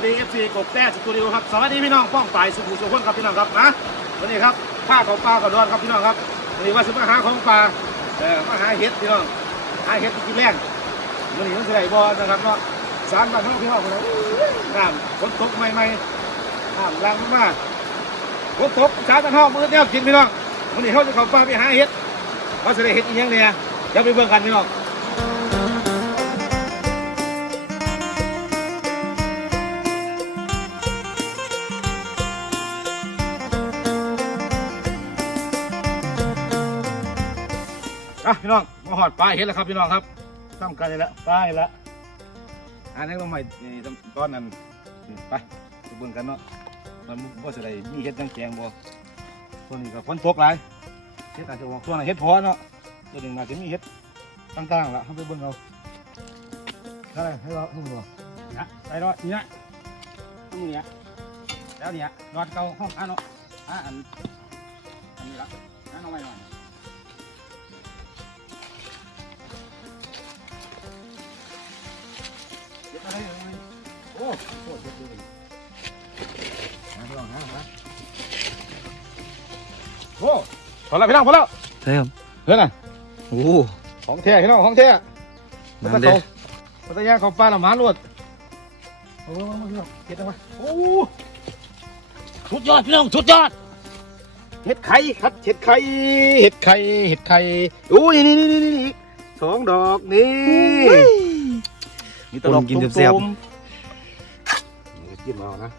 สวัสดี FC กบแต้สตูดิโอครับสวัสดีพี่น้องป้องปายสุขุมสุขคนครับพี่น้องครับนะวันนี้ครับผ้าของปลากับดอนครับพี่น้องครับวันนี้ว่าจะมาหาของปลาเออมาหาเห็ดพี่น้องหาเห็ดกินแรงวันนี้ต้องใส่บอลนะครับเนาะสามบาทเท่าพี่น้องคนละน้ำฝนตกใหม่ๆน้ำแรงมากๆฝนตกสามบาทเท่ามือเดียวกินพี่น้องวันนี้เขาจะเข้าปลาไปหาเห็ดเขาจะได้เห็ดอีกอย่างเนี่ยเดี๋ยวไปเบิ่งกันพี่น้อง อะพี่น้องมาหอดปลาเห็นแล้วครับพี่น้องครับต้องการเลยละปลาเห็นละอันนี้ต้องใหม่ต้อนนั้นไปไปเบิ่งกันเนาะมันบ่สิได้มีเห็ดจังแกงบ่ตัวนี้ก็ฝนตกหลายเห็ดอาจจะออกตัวนั้นเห็ดพอเนาะตัวหนึงน่าจะมีเห็ดต่างๆละเฮาไปเบิ่งเอาเท่าไรให้เราหุ้มบ่นะไปรอดเนี่ยต้องมือเนี่ยแล้วเนี่ยรอดเก่าห้องอะเนาะอะอันอันนี้ละอะน้องไม่หน่อย โอ้โหเห็ดเลยนะพี่น้องนะนะโอ้พอแล้วพี่น้องพอแล้วใช่ครับเฮ้ยน่ะโอ้ของแท้พี่น้องของแท้นั่มันนตะเด้เขามันตะย่างเขาปลาหน่อหมาลวดโอ้โหพี่น้องเห็ดเอาไว้โอ้สุดยอดพี่น้องสุดยอดเห็ดไข่ครับเห็ดไข่เห็ดไข่เห็ดไข่โอ้ยนี่นี่นี่นี่นี่สองดอกนี่มีตะลอกคนกินแซ่บตุ้มๆนี่ จิ้มเอานะ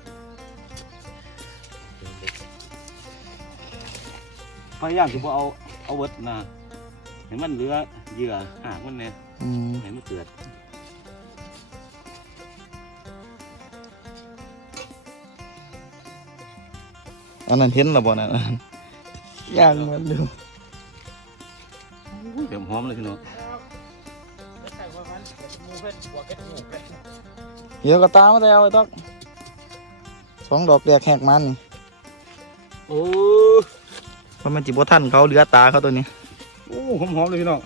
พยายามที่บ่เอาเอาเวิร์ดนะเห็นมันเหลือเหยื่อหางมันเนี่ยอืมเห็นมันเกิดอันนั้นเห็นแล้วบ่นั่นอันนั้นย่างมันเร็วเดี๋ยวหอมเลยพี่น้องเดี๋ยวก็ตามมาแต่เอาไอ้ต๊อก สองดอกแรกแหกมันนี่โอ้เพราะมันจิบ่ทันเขาเหลือตาเขาตัวนี้โอ้หอมหอมเลยพี่น้อง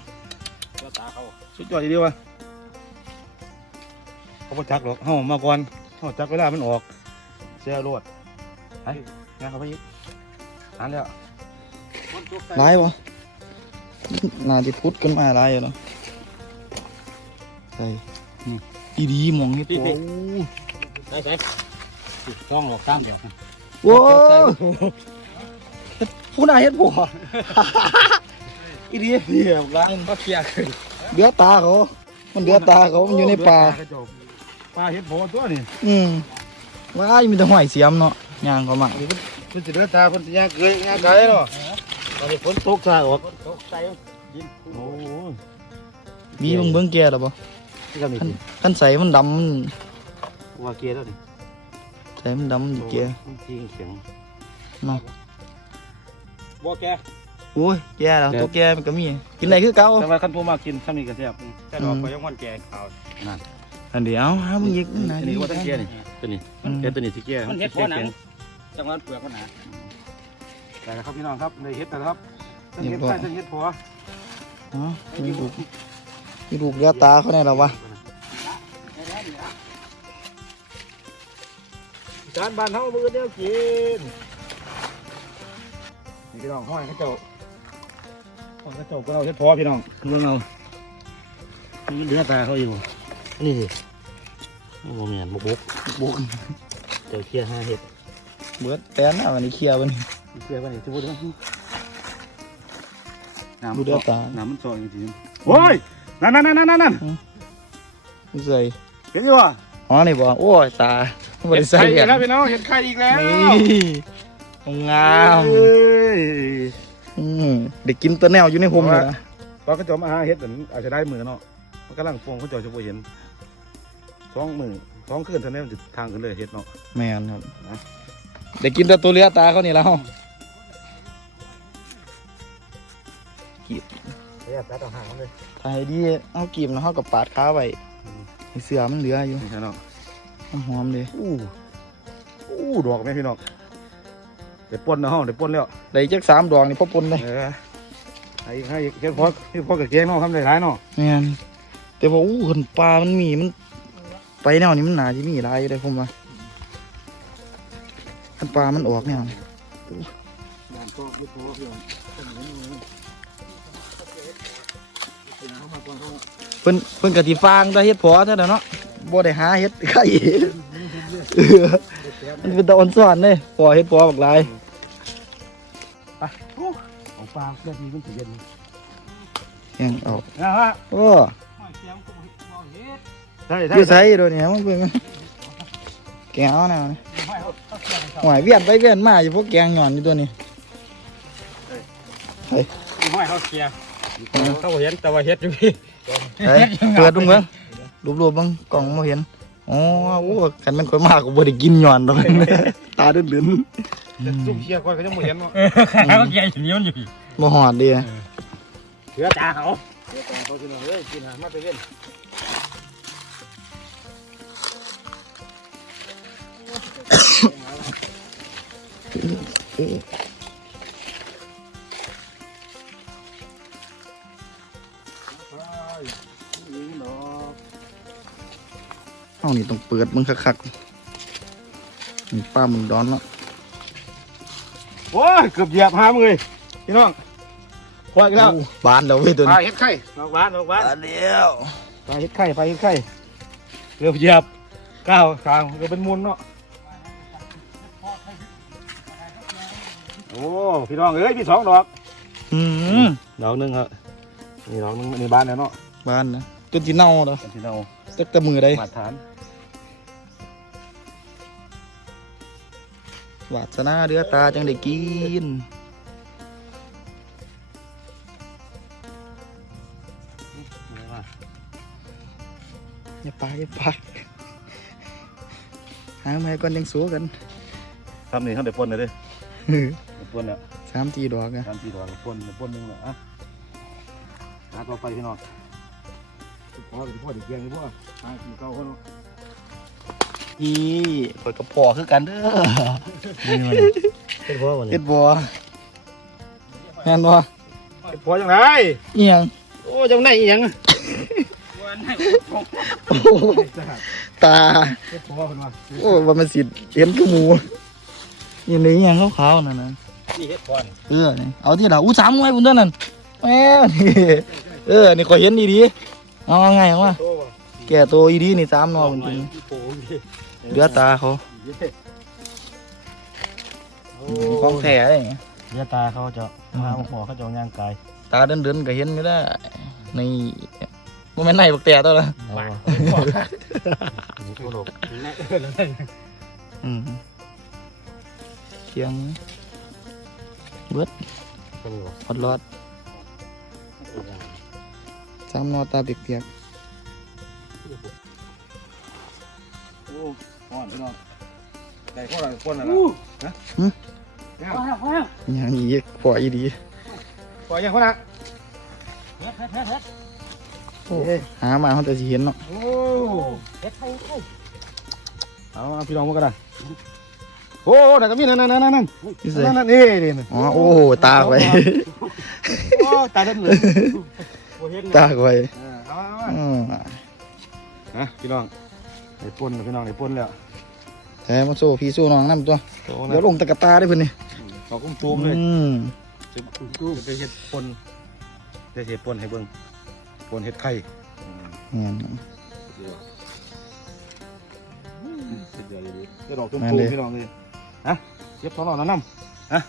ก็ตาเขาสุดยอดทีเดียววะเขาบ่จักหรอกเฮามาก่อนเฮาจักเวลามันออกเสียรวดไปงานเขาไปอีกนานแล้วคนตกใจหลายบ่น่าจะพุดขึ้นมาหลายอยู่เนาะใช่นี่อีดีหมองเฮ็ดโอ้ใส่ใส่ ต้องหลอกตามเดี๋ยวโว้ผู้น่าเฮ็ดผัวอีดีเพียบละก็เคลียร์ขึ้นเหลือตาเขา มันเหลือตาเขา มันอยู่ในป่า ปลาเห็ดโบตัวนี่อืมว้ายมีแต่ห้อยเสียมเนาะย่างเขามาอันนี้มันมันจะเลือตาเพิ่นจะย่างเกยย่างไกลเนาะตอนนี้ฝนตกซาออกคนตกใจยินโอ้โหมีเบิ่งเบิ่งแก่แล้วบ่ที่ทำนี่คันคันใสมันดำมันว่าเกียร์แล้วนี่ ใสมันดำมันสิแก่มันจริงเสียงเนาะบัวแกโอ้ยแก่แล้วตัวแก่มันก็มี กินได้คือเก่าแต่ว่าคันผู้มากินถ้ามีกระแทบแต่ดอกก็ยังวันแกขาวอันเดียวหามึงอีกอันนี้ว่าตั้งเกียร์นี่ตัวนี้อืมแกตัวนี้ที่เกียร์มันเห็ดหัวหนังจังหวัดเปลือกมันหนาแต่ละครับพี่น้องครับในเฮ็ดแต่ละครับตั้งเฮ็ดใต้ตั้งเฮ็ดผัวอ๋อมีลูกมีลูกเหลือตาเขาแน่แล้ววะ จานบานเฮามือเดียวกินนี่พี่น้องห้อยกระเจ้าห้อยกระเจ้าก็เราเฮ็ดผัวพี่น้องเมืองเรามันเดือดตาเขาอยู่ นี่สิโอ้โหแม่นบุกบุกบุกเจ้าเคียร์ห้าเฮ็ดเบิดแตนน่ะวันนี้เคลียร์บัดนี้เคียร์ไปนี่ที่พูดนะน้ำดูมันเดือดตาน้ำมันซอยจริงๆโอ้ยนั่นนั่นนั่นนั่นนั่นใส่เห็นอยู่ว่ะอ๋อนี่บ่โอ้ยตา บ่ได้ใส่เห็กันนแล้วพี่น้องเห็นไข่อีกแล้วนี่งามเอ้ยอืมได้กินตัวแนวอยู่ในห่มเลยนะตอนเขาเจามาหาเฮ็ดนั่นอาจจะได้มือเนาะมันกำลังฟงเขาเจาจะบ่เห็นสองมือสองคืนเท่านั้นมันจะทางขึ้นเลยเฮ็ดเนาะแม่นครับนะได้กินแต่ตัวเหลือตาเขานี่แล้วเฮ้ยตัดเอาหางมันเลยถ่ายดีเอากีบนะเขากับปาดขาไว้ให้เสือมันเหลืออยู่นี่ใช่เนาะ หอมๆเลยอู้อู้ดอกแม่พี่น้องเดี๋ยวป่นนะห้องเดี๋ยวป่นแล้วได้จักสามดอกนี่พ่อปนเลยเออให้อีกให้อีกเฮ็ดพอเฮ็ดพอกับแกงเนาะทำได้หลายเนาะแม่นแต่ว่าอู้หันปลามันมีมัน ไปแนวนี้มันหนาจะมีหลายอยู่เลยผมว่าคันปลามันออกแนวนี้ด่านก็ยึดโพพี่น้องเพิ่นเพิ่นกะสิฟางแต่เฮ็ดพอเท่านั้นเนาะ บ่ได้หาเฮ็ดไข่เออมันเป็นตะอ่อนซ่อนเด้พอเฮ็ดพอบักหลายของปลาเพื่อที่มันสิเย็นยังเอานะฮะโอ้ใช่อยู่ไสโดนเนี่ยมันเบิ่งแกงเอาแนวนี้หวยเวียนไปเวียนมาอยู่พวกแกงหย่อนอยู่ตัวนี้ห้อยเขาเคลียร์เขาเห็นแต่ว่าเฮ็ดอยู่พี่เฮ้ยเปิดดูเบิ่ง รูปๆเบิ่งกล่องบ่เห็นอ๋อโอ้คันแม่นข่อยมากก็บ่ได้กินหย่อนดอกตาดื้นซุ่มเชียร์ก่อนก็ยังไม่เห็นเนาะเขาเคลียร์อยู่นี่มันอยู่พี่ๆบ่ฮอดเด้เสือตาเขาเขาสิเอ้ยกินอาหารมาไปเล่น เฮานี่ต้องเปิดมึงคักๆนี่ป้ามึงดอนเนาะโอ้ยเกือบเหยียบหามเลยพี่น้องควายอีกแล้วบานแล้วเว้ยตัวปลานี้เห็ดไข่นอกบ้านนอกบ้านบานแล้วปลาเห็ดไข่ปลาเห็ดไข่เกือบเหยียบก้าวทางก็เป็นมูลเนาะโอ้พี่น้องเอ้ยมีสองดอกอืมดอกหนึ่งครับนี่ดอกหนึ่งในบ้านเนี่ยเนาะบานนะจนสิเน่าเด้อกันที่เราจักแต่มือใดมาตรฐาน วาสนาเดือตาจังได้กินอย่าไปอย่าไปหามาก่อนยังสู้กันทำนี่เขาเดี๋ยวปนเลยเด้เดี๋ยวปนเนี่ยสามทีดอกอะทำสี่ดอกปนเดี๋ยวปนหนึงเลยอะหาต่อไปพี่น้องพ่อหรือพ่อเด็กเกียงหรือพ่อหากินเก่าเขาเนาะ อีเปิดกระเพาะคือกันเด้อเป็นพ่อวันเฮ็นี้ดบัวแม่นบ่เป็นพ่อยังไงอีหยังโอ้จังไหนอีหยังวันให้โอ้ตาเป็นพ่อเป็นว่าโอ้ว่ามันสิเห็นคือหมูยังไงยังขาวๆนั่นน่ะนี่เฮ็ดพอนเออนี่เอาที่ละอู้สามไว้บนต้นนั่นแม่นี่เออนี่ขอยเห็นดีๆเอาไงเอาว่าโตแก่ตัวอีดีนี่สามนอบนต้นโป่งพี่ เดือตาเขาของแท้เลยเลือตาเขาจะมาหัวเขาจะย่างกายตาเดินๆก็เห็นอยู่ได้นี่บ่แม่นไหนบักแต่ตัวละเอาวะนี่โคตรอืมเชียงเป็นวะฮอดรอดสามนอตาเปียกโอ้พ่อนพี่น้องได้พ่ออะไรพ่นอะไรนะว้าวว้าวๆอย่างนี้พออีดีปล่อยยังพ่อนะเฮ็ดเฮ็ดเฮ็ดเฮ็ดโอ้หามาเขาแต่สิเห็นเนาะโอ้เฮ็ดไข่ไข่เอาพี่น้องมากันนะโอ้แต่ก็มีนั่นนั่นนั่นนั่นนี่สินั่นนั่นนี่นี่อ๋อโอ้ตาไว้โอ้ตาเด่นเลยโอ้เฮ็ดตาไว้เอาเอาอืมนะพี่น้องไอ้ป่นพี่น้องไอ้ป่นแล้ว แต่มาสู้พี่สู้น้องน้ำตัวโตเดี๋ยวลงตะกะตาได้เพิ่นนี่เขากุ้มตูมเลยอืมจะจะเฮ็ดป่นจะเฮ็ดป่นให้เบิ่งป่นเฮ็ดไข่เนี่ยสุดยอดเลยจะดอกตุ้มตูมพี่น้องเลยฮะเก็บท้องนอนน้ำฮะ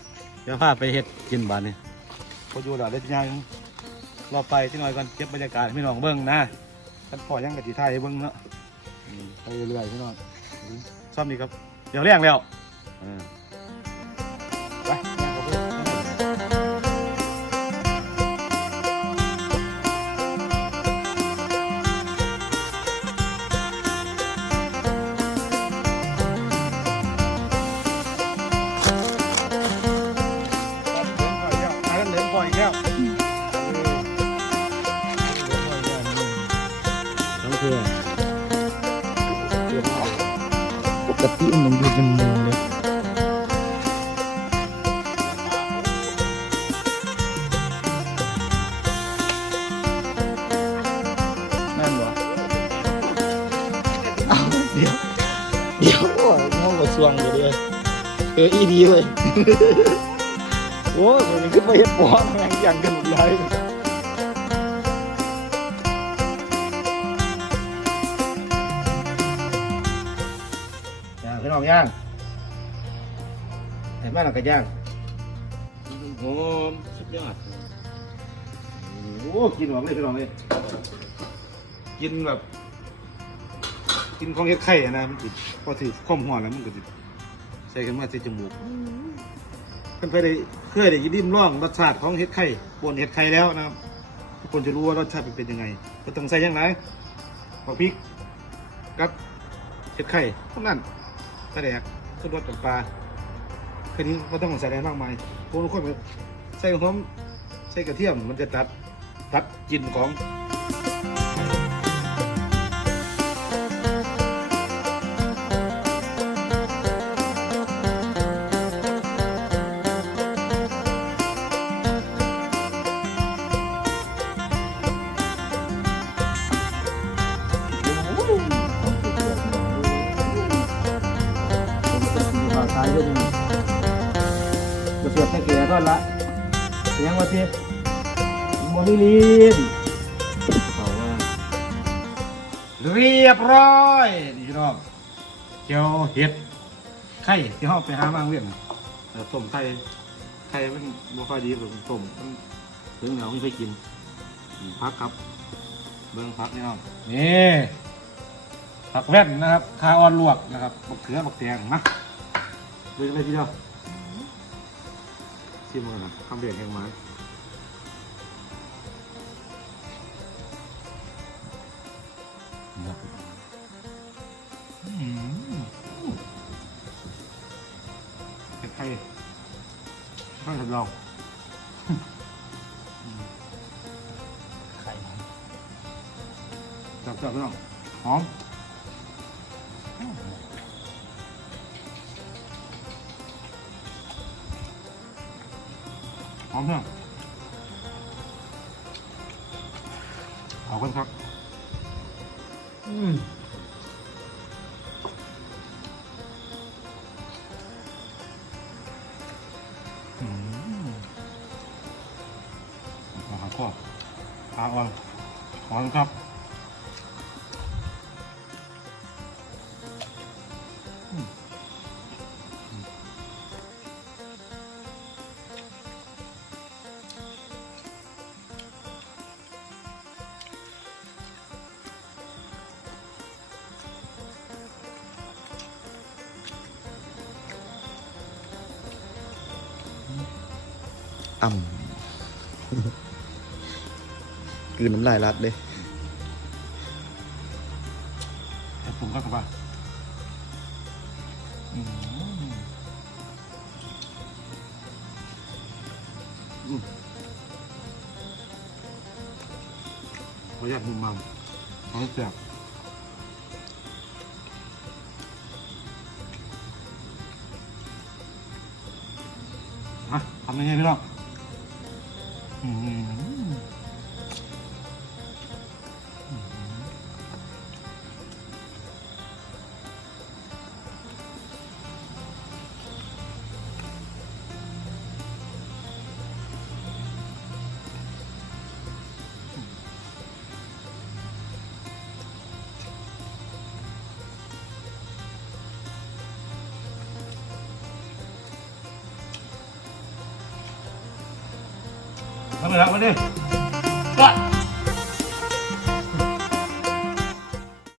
เดี๋ยวพาไปเฮ็ดกินบ้านนี่พออยู่ดอกได้ที่ยังรอไปที่หน่อยก่อนเก็บบรรยากาศให้พี่น้องเบิ่งนะท่านพ่อยังกะทิไทยให้เบิ่งเนาะอืมไปเรื่อยๆพี่น้องอืม ซ้ำนี่ครับ เดี๋ยวเรียงแล้ว เดี๋ยวโอ้ยงงกับช่วงอยู่เลยเอออีดีเลยโอ้ยมันขึ้นมาเฮ็ดปอมแม่งยังกันหมดเลยย่างพี่น้องย่างเห็นไหมเราก็ย่างหอมสุดยอดโอ้กินหอมเลยพี่น้องเลยกินแบบ กินของเฮ็ดไข่อะนะมันติดพอถือข้อมห่อแล้วมันก็ติดใส่กันมาใส่จมูกเพิ่นเคยได้เคยได้ยินดิมร่องรสชาติของเฮ็ดไข่ปนเฮ็ดไข่แล้วนะครับทุกคนจะรู้ว่ารสชาติมันเป็นยังไง ก็ต้องใส่ยังไงผักพริกกับเฮ็ดไข่พวกนั้นใส่แดกขึ้นรสกับปลาแค่นี้ก็ต้องใส่อะไรมากมายพวกทุกคนใส่หอมใส่กระเทียมมันจะตัดตัดกลิ่นของ ลีนเขาว่าเรียบร้อยนี่พี่น้องเจียวเห็ดไข่ที่ห้องไปหามาเวียนน่ออต้มไข่ไข่มันบ่ค่อยดีแบบต้มมันถึงเหงาไม่ค่อยกินพักครับ เบิ้งพักนี่น้องนี่ผักแว่นนะครับคาออนลวกนะครับบักเขือบักแตงนะเลยเลยทีเดียวชิมกันนะคำเด็ดแห่งม้เต้องทดลองไข่จับจับพี่น้องหอมหอมเพื่อนเอากันครับ อืม ครับ อ่ำ กลืนน้ำลายรัดเลย อืมขออนุญาตมุมมัมขอให้แซ่บฮะทำยังไงพี่น้องอืม ทำไมล่ะมาดิ